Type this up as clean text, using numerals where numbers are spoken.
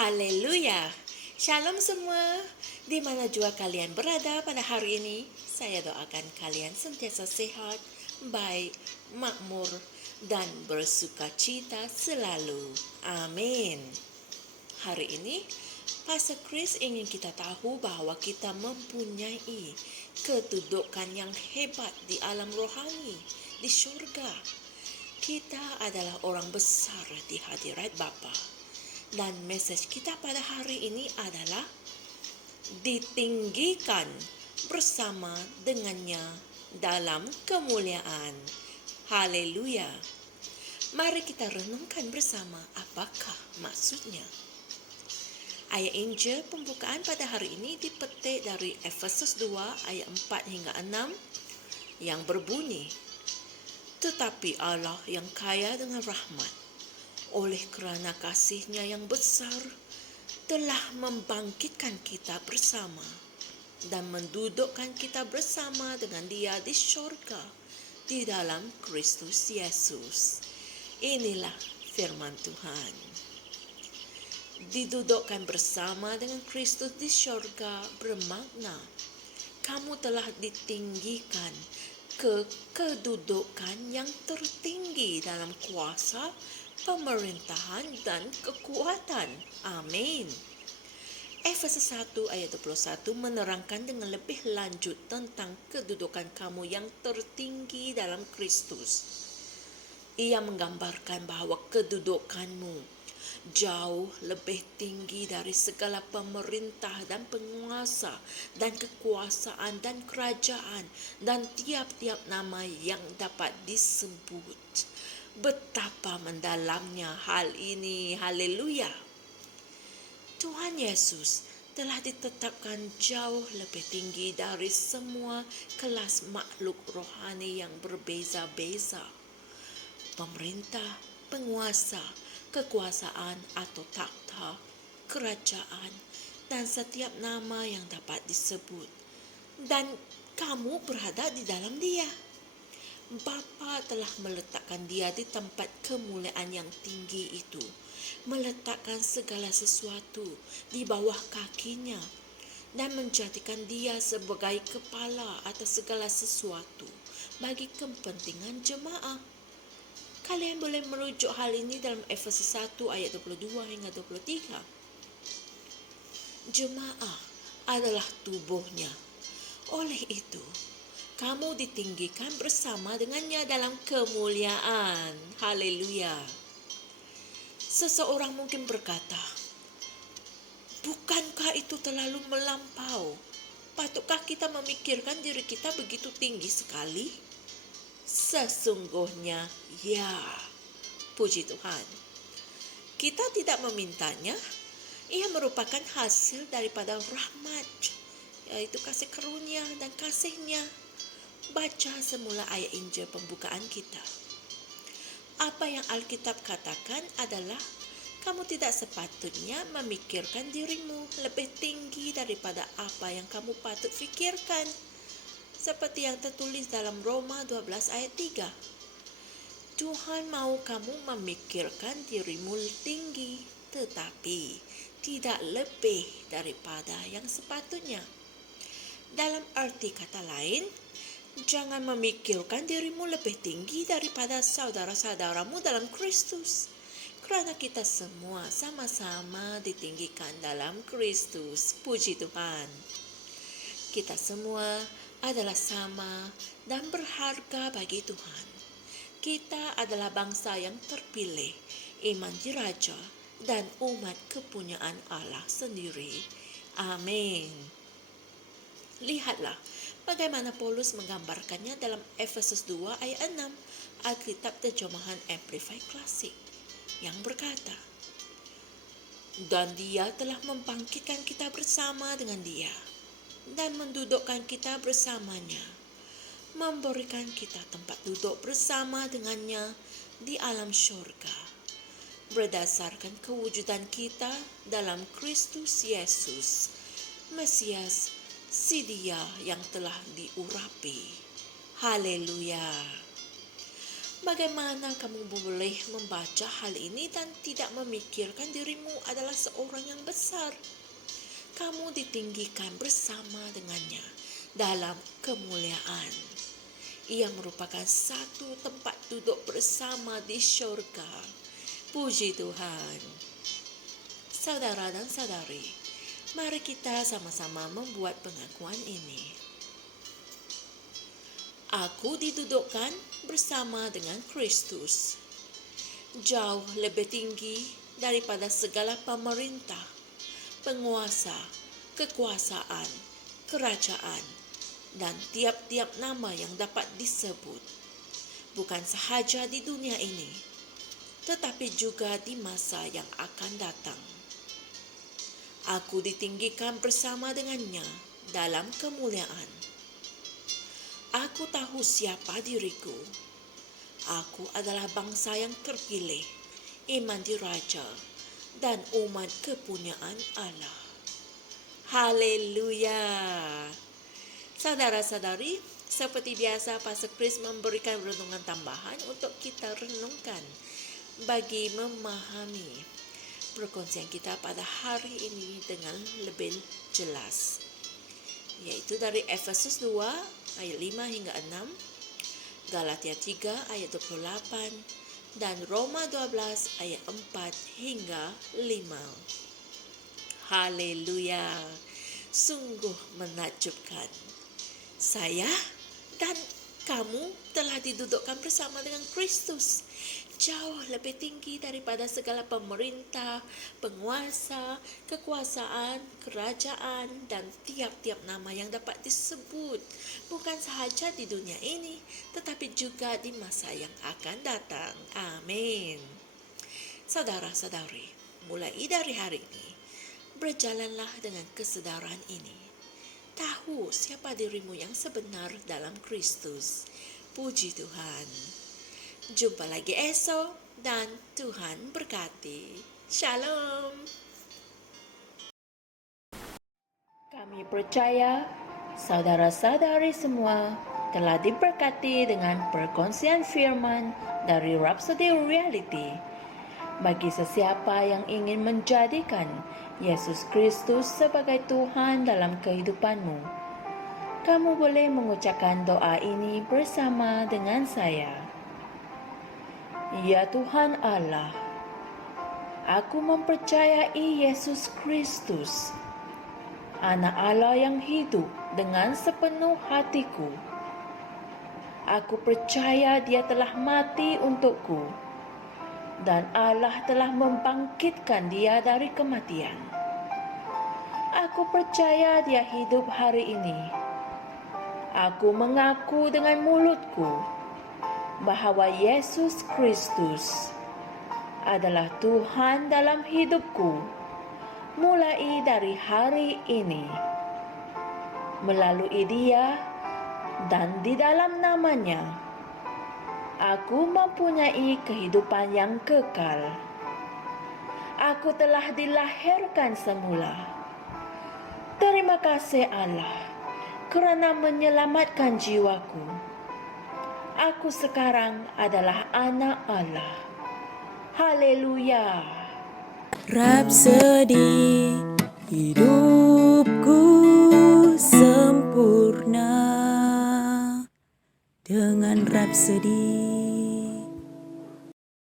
Haleluya. Shalom semua. Di mana jua kalian berada pada hari ini, saya doakan kalian sentiasa sehat, baik, makmur, dan bersukacita selalu. Amin. Hari ini, Pastor Chris ingin kita tahu bahwa kita mempunyai kedudukan yang hebat di alam rohani, di surga. Kita adalah orang besar di hadirat Bapa. Dan message kita pada hari ini adalah ditinggikan bersama dengannya dalam kemuliaan. Haleluya. Mari kita renungkan bersama apakah maksudnya. Ayat Injil pembukaan pada hari ini dipetik dari Efesus 2 ayat 4 hingga 6 yang berbunyi, "Tetapi Allah yang kaya dengan rahmat, oleh kerana kasih-Nya yang besar, telah membangkitkan kita bersama dan mendudukkan kita bersama dengan Dia di syurga di dalam Kristus Yesus." Inilah firman Tuhan. Didudukkan bersama dengan Kristus di syurga bermakna kamu telah ditinggikan ke kedudukan yang tertinggi dalam kuasa, pemerintahan, dan kekuatan. Amin. Efesus 1 ayat 21 menerangkan dengan lebih lanjut tentang kedudukan kamu yang tertinggi dalam Kristus. Ia menggambarkan bahwa kedudukanmu jauh lebih tinggi dari segala pemerintah dan penguasa dan kekuasaan dan kerajaan dan tiap-tiap nama yang dapat disebut. Betapa mendalamnya hal ini. Haleluya. Tuhan Yesus telah ditetapkan jauh lebih tinggi dari semua kelas makhluk rohani yang berbeza-beza. Pemerintah, penguasa, kekuasaan atau takhta, kerajaan, dan setiap nama yang dapat disebut. Dan kamu berada di dalam Dia. Bapa telah meletakkan Dia di tempat kemuliaan yang tinggi itu, meletakkan segala sesuatu di bawah kakinya, dan menjadikan Dia sebagai kepala atas segala sesuatu bagi kepentingan jemaah. Kalian boleh merujuk hal ini dalam Efesus 1 ayat 22 hingga 23. Jemaah adalah tubuhnya. Oleh itu, kamu ditinggikan bersama dengannya dalam kemuliaan. Haleluya. Seseorang mungkin berkata, bukankah itu terlalu melampau? Patutkah kita memikirkan diri kita begitu tinggi sekali? Sesungguhnya, ya, puji Tuhan. Kita tidak memintanya, ia merupakan hasil daripada rahmat, yaitu kasih karunia dan kasih-Nya. Baca semula ayat Injil pembukaan kita. Apa yang Alkitab katakan adalah, kamu tidak sepatutnya memikirkan dirimu lebih tinggi daripada apa yang kamu patut fikirkan. Seperti yang tertulis dalam Roma 12 ayat 3. Tuhan mau kamu memikirkan dirimu tinggi, tetapi tidak lebih daripada yang sepatutnya. Dalam arti kata lain, jangan memikirkan dirimu lebih tinggi daripada saudara-saudaramu dalam Kristus. Kerana kita semua sama-sama ditinggikan dalam Kristus. Puji Tuhan. Kita semua adalah sama dan berharga bagi Tuhan. Kita adalah bangsa yang terpilih, iman diraja, dan umat kepunyaan Allah sendiri. Amin. Lihatlah bagaimana Paulus menggambarkannya dalam Efesus 2 ayat 6, Alkitab terjemahan Amplified Classic, yang berkata, "Dan Dia telah membangkitkan kita bersama dengan Dia dan mendudukkan kita bersamanya, memberikan kita tempat duduk bersama dengannya di alam syurga, berdasarkan kewujudan kita dalam Kristus Yesus, Mesias, si Dia yang telah diurapi." Haleluya. Bagaimana kamu boleh membaca hal ini dan tidak memikirkan dirimu adalah seorang yang besar? Kamu ditinggikan bersama dengannya dalam kemuliaan. Ia merupakan satu tempat duduk bersama di syurga. Puji Tuhan. Saudara dan saudari, mari kita sama-sama membuat pengakuan ini. Aku didudukkan bersama dengan Kristus, jauh lebih tinggi daripada segala pemerintah, penguasa, kekuasaan, kerajaan, dan tiap-tiap nama yang dapat disebut, bukan sahaja di dunia ini, tetapi juga di masa yang akan datang. Aku ditinggikan bersama dengannya dalam kemuliaan. Aku tahu siapa diriku. Aku adalah bangsa yang terpilih, iman diraja, dan umat kepunyaan Allah. Haleluya. Saudara-saudari, seperti biasa Pastor Chris memberikan renungan tambahan untuk kita renungkan bagi memahami perkongsian kita pada hari ini dengan lebih jelas, yaitu dari Efesus 2 ayat 5 hingga 6, Galatia 3 ayat 28, dan Roma 12 ayat 4 hingga 5. Haleluya, sungguh menakjubkan. Saya dan kamu telah didudukkan bersama dengan Kristus, jauh lebih tinggi daripada segala pemerintah, penguasa, kekuasaan, kerajaan, dan tiap-tiap nama yang dapat disebut, bukan sahaja di dunia ini, tetapi juga di masa yang akan datang. Amin. Saudara-saudari, mulai dari hari ini, berjalanlah dengan kesedaran ini. Tahu siapa dirimu yang sebenar dalam Kristus. Puji Tuhan. Jumpa lagi esok dan Tuhan berkati. Shalom. Kami percaya saudara-saudari semua telah diberkati dengan perkongsian firman dari Rhapsody Reality. Bagi sesiapa yang ingin menjadikan Yesus Kristus sebagai Tuhan dalam kehidupanmu, kamu boleh mengucapkan doa ini bersama dengan saya. Ya Tuhan Allah, aku mempercayai Yesus Kristus, Anak Allah yang hidup dengan sepenuh hatiku. Aku percaya Dia telah mati untukku, dan Allah telah membangkitkan Dia dari kematian. Aku percaya Dia hidup hari ini. Aku mengaku dengan mulutku bahwa Yesus Kristus adalah Tuhan dalam hidupku mulai dari hari ini. Melalui Dia dan di dalam nama-Nya, aku mempunyai kehidupan yang kekal. Aku telah dilahirkan semula. Terima kasih Allah kerana menyelamatkan jiwaku. Aku sekarang adalah anak Allah. Haleluya. Rhapsody, hidupku sempurna dengan Rhapsody.